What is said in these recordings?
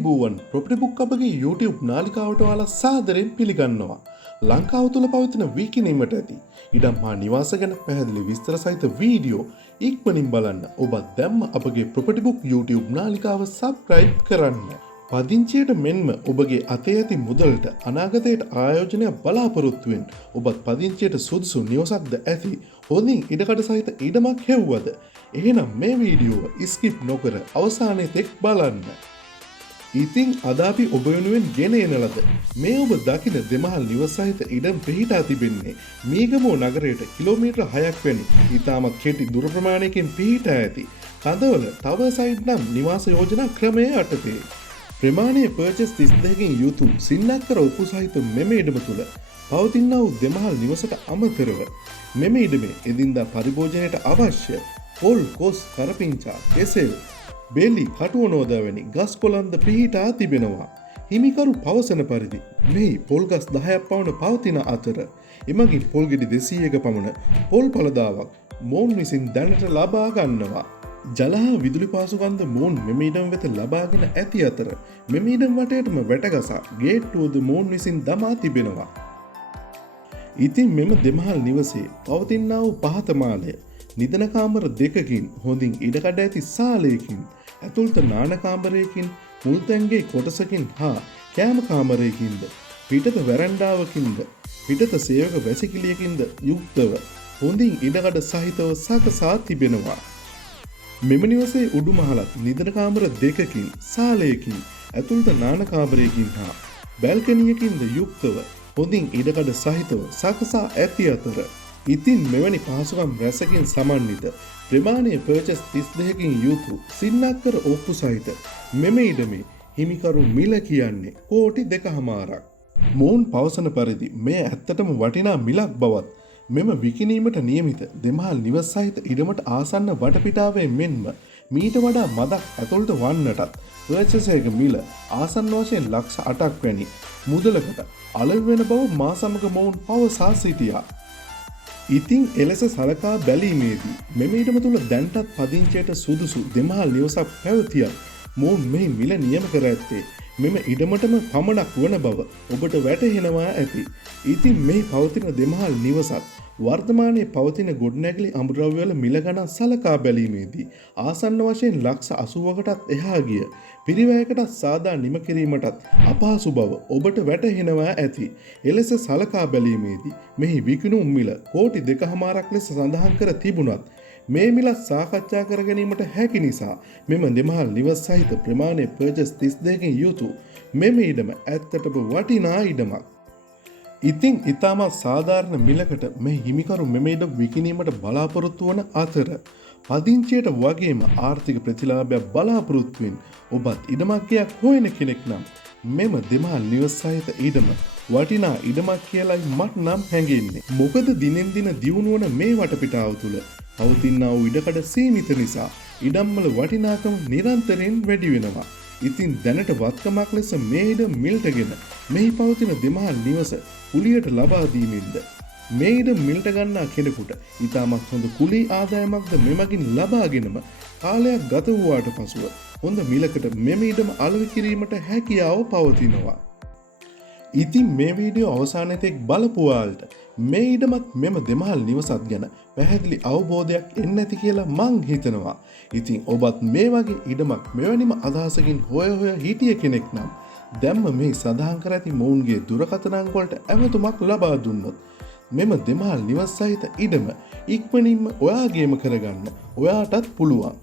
ආයිබෝවන් property book අපගේ YouTube නාලිකාවට ඔයාලා සාදරයෙන් පිළිගන්නවා. ලංකාව තුළ පවතින විකිණීමට ඇති ඉඩම් හා නිවාස ගැන පැහැදිලි විස්තර සහිත වීඩියෝ ඉක්මනින් බලන්න ඔබත් දැම්ම අපගේ ප්‍රොපර්ටි බුක් YouTube නාලිකාව සබ්ස්ක්‍රයිබ් කරන්න. පදිංචියට මෙන්ම ඔබගේ අතේ ඇති මුදලට අනාගතයට ආයෝජනයක් බලාපොරොත්තුවෙන් ඔබත් පදිංචියට සුදුසු නිවසක්ද ඇති හොඳින් ඉඩකඩ සහිත ඉඩමක් හෙව්වද? එහෙනම් මේ වීඩියෝව ස්කිප් නොකර අවසානයේ තෙක් බලන්න. ඉතින් අද අපි ඔබ වෙනුවෙන් ගෙන එන ලද මේ ඔබ දකින දෙමහල් නිවස සහිත ඉඩම් පිහිටා තිබෙන්නේ මීගමෝ නගරයට කිලෝමීටර් 6ක් වැනි ඉතාමත් කෙටි දුර ප්‍රමාණයකින් පිහිටා ඇති කඳවල ටවර් සයිඩ් නම් නිවාස යෝජනා ක්‍රමය යටතේ. ප්‍රමාණීය පර්චේස් 32කින් යුතු සින්නක්කර ඔප්පු සහිත මෙම ඉඩම තුළ පවතිනා වූ දෙමහල් නිවසට අමතරව මෙම ඉඩමේ එදින්දා පරිභෝජනයට අවශ්‍ය පොල් කොස් කරපිංචා කෙසෙල් බෙලි කටුවනෝදා වැනි ගස් කොළන්ද පිහිටා තිබෙනවා. හිමිකරු පවසන පරිදි මෙහි පොල් ගස් 10ක් පමණ පවතින අතර එමගින් පොල් ගෙඩි 200ක පමණ පොල් පළදාවක් මොවුන් විසින් දැනට ලබා ගන්නවා. ජල හා විදුලි පාසුකම්ද මොවුන් මෙම ඉඩම් වෙත ලබාගෙන ඇති අතර මෙම ඉඩම් වටේටම වැටගසා ගේට්ටුවද මොවුන් විසින් දමා තිබෙනවා. ඉතින් මෙම දෙමහල් නිවසේ පවතිනා වූ පහත මාලය නිදන කාමර දෙකකින් හොඳින් ඉඩකඩ ඇති සාලයකින් ඇතුළත නාන කාමරයකින් මුල්තැන්ගේ කොටසකින් හා කෑම කාමරයකින්ද පිටත වැරැන්ඩාවකින්ද පිටත සේවක වැසිකිළියකින්ද යුක්තව හොඳින් ඉඩකඩ සහිතව සකසා තිබෙනවා. මෙම නිවසේ උඩුමහලත් නිදන කාමර දෙකකින් සාලයකින් ඇතුළත නාන කාමරයකින් හා බැල්කනියකින්ද යුක්තව හොඳින් ඉඩකඩ සහිතව සකසා ඇති අතර ඉතින් මෙවැනි පහසුකම් රැසකින් සමන්විත ප්‍රමාණීය පර්චේස් 32කින් යුතු සින්නක්කර ඔප්පු සහිත මෙම ඉඩමේ හිමිකරු මිල කියන්නේ කෝටි 2.5ක්. මොවුන් පවසන පරිදි මෙය ඇත්තටම වටිනා මිලක් බවත් මෙම විකිණීමට නියමිත දෙමහල් නිවස් සහිත ඉඩමට ආසන්න වටපිටාවේ මෙන්ම මීට වඩා මදක් ඇතුළත වන්නටත් පර්චේස් එක මිල ආසන්න වශයෙන් ලක්ෂ 8ක් වැනි මුදලකට අලෙවි වෙන බව මා සමග මොවුන් පවසා සිටියා. ඉතින් එලෙස සලකා බැලීමේදී මෙම ඉඩම තුළ දැන්ටත් පදිංචියට සුදුසු දෙමහල් නිවසක් පැවතියත් මොවුන් මෙහි මිල නියම කර ඇත්තේ මෙම ඉඩමටම පමණක් වන බව ඔබට වැටහෙනවා ඇති. ඉතින් මෙහි පවතින දෙමහල් නිවසත් වර්තමානයේ පවතින ගොඩනැගිලි අමුද්‍රව්‍යවල මිල ගණන් සලකා බැලීමේදී ආසන්න වශයෙන් ලක්ෂ 80කටත් එහා ගිය පිරිවැයකටත් සාදා නිම කිරීමටත් අපහසු බව ඔබට වැටහෙනවා ඇති. එලෙස සලකා බැලීමේදී මෙහි විකිණුම් මිල කෝටි 2.5ක් ලෙස සඳහන් කර තිබුණත් මේ මිලත් සාකච්ඡා කර ගැනීමට හැකි නිසා මෙම දෙමහල් නිවස් සහිත ප්‍රමාණය පර්චේස් 32කින් යුතු මෙම ඉඩම ඇත්තටම වටිනා ඉඩමක්. ඉතින් ඉතාමත් සාධාරණ මිලකට මේ හිමිකරු මෙම ඉඩම් විකිණීමට බලාපොරොත්තු වන අතර පදිංචියට වගේම ආර්ථික ප්‍රතිලාභයක් බලාපොරොත්තුවෙන් ඔබත් ඉඩමක්කයක් හොයන කෙනෙක් නම් මෙම දෙමහල් නිවස් සහිත ඉඩම වටිනා ඉඩමක් කියලායි මට නම් හැඟෙන්නේ. මොකද දිනෙන් දින දියුණු වන මේ වටපිටාව තුළ පවතිනා වූ ඉඩකඩ සීමිත නිසා ඉඩම්වල වටිනාකම නිරන්තරයෙන් වැඩි වෙනවා. ඉතින් දැනට වත්කමක් ලෙස මේ ඉඩම් මිල්ටගෙන මෙහි පවතින දෙමහල් නිවස කුලියට ලබා දීමෙන්ද මේ ඉඩම් මිල්ට ගන්නා කෙනෙකුට ඉතාමත් හොඳ කුලී ආදායමක්ද මෙමගින් ලබාගෙනම කාලයක් ගත වූාට පසුව හොඳ මිලකට මෙම ඉඩම අලෙවි කිරීමට හැකියාව පවතිනවා. ඉතින් මේ වීඩියෝ අවසානයේ තෙක් බලපුවාලට මේ ඉඩමත් මෙම දෙමහල් නිවසත් ගැන පැහැදිලි අවබෝධයක් එන්න ඇති කියලා මං හිතනවා. ඉතින් ඔබත් මේ වගේ ඉඩමක් මෙවැනිම අදහසකින් හොය හිටිය කෙනෙක් නම් දැම්ම මේ සඳහන් කර ඇති මොවුන්ගේ දුරකථන අංක වලට ඇමතුමක් ලබා දුන්නොත් මෙම දෙමහල් නිවස් සහිත ඉඩම ඉක්මනින්ම ඔයාගේම කරගන්න ඔයාටත් පුළුවන්.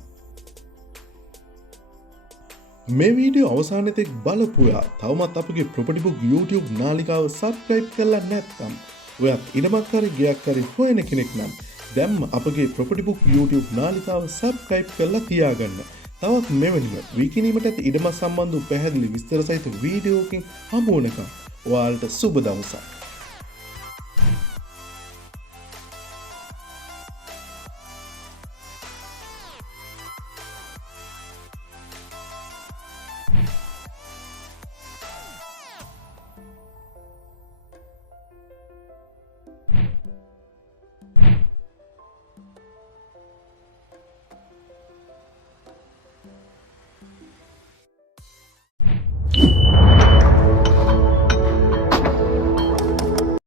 මේ වීඩියෝ අවසානයේ තෙක් බලපුවා තවමත් අපගේ ප්‍රොපර්ටි බුක් YouTube නාලිකාව සබ්ස්ක්‍රයිබ් කරලා නැත්නම් ඔයත් ඉඩමක් හරි ගයක් හරි හොයන කෙනෙක් නම් දැම්ම අපගේ ප්‍රොපර්ටි බුක් YouTube නාලිකාව සබ්ස්ක්‍රයිබ් කරලා තියාගන්න. තවත් මෙවැනිම විකිණීමට ඇති ඉඩම සම්බන්ධ පැහැදිලි විස්තර සහිත වීඩියෝකින් හමු වෙනකම් ඔයාලට සුබ දවසක්.